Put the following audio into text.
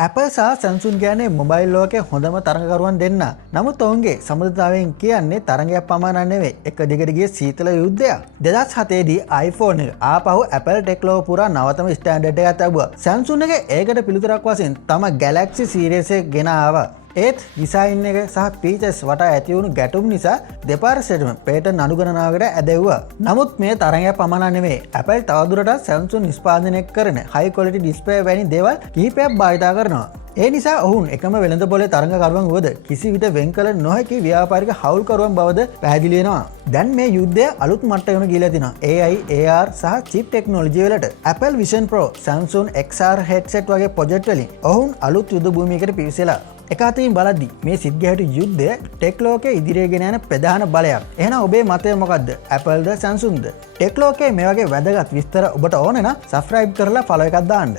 Apple සහ Samsung කියන්නේ mobile ලෝකයේ හොඳම තරඟකරුවන් දෙන්න. නමුත් ඔවුන්ගේ සමෘද්ධතාවයෙන් කියන්නේ තරඟයක් පමණක් නෙවෙයි. එක දිගට ගිය සීතල යුද්ධයක්. 2007 දී iPhone එක ආපහු Apple ටෙක් ලෝක පුරා නවතම ස්ටෑන්ඩඩ් එකක් තිබුවා. Samsung එක ඒකට පිළිතුරක් වශයෙන් තම Galaxy series එක ගෙන ආවා. ඒත් ඩිසයින් එක සහ පීචර්ස් වටා ඇති වුණු ගැටුම් නිසා දෙපාර්ශ්වයටම පේටන්ට් අනුගණනාවකට ඇදෙව්වා. නමුත් මේ තරඟයක් පමණක් නෙවෙයි. Apple තවදුරටත් Samsung නිෂ්පාදනය කරන high quality display වැනි දේවල් කිහිපයක් භාවිත කරනවා. ඒ නිසා ඔවුන් එකම වෙළඳපොලේ තරඟකරුවන් වුවද කිසිවිට වෙන් කළ නොහැකි ව්‍යාපාරික හවුල්කරුවන් බවද පැහැදිලි වෙනවා. දැන් මේ යුද්ධය අලුත් මට්ටමකට ගිහිලා තිනවා. AI, AR සහ chip technology වලට. Apple Vision Pro, Samsung XR headset වගේ ප්‍රොජෙක්ට් වලින් ඔවුන් අලුත් යුද භූමියකට පිවිසෙලා. එක අතින් බලද්දි මේ සිද්ධියට යුද්ධය ටෙක් ලෝකයේ ඉදිරියට ගෙන යන ප්‍රධාන බලයක්. එහෙනම් ඔබේ මතය මොකද්ද? Appleද Samsungද? ටෙක් ලෝකයේ මේ වගේ වැදගත් විස්තර ඔබට ඕන නම් subscribe කරලා follow එකක් දාන්න.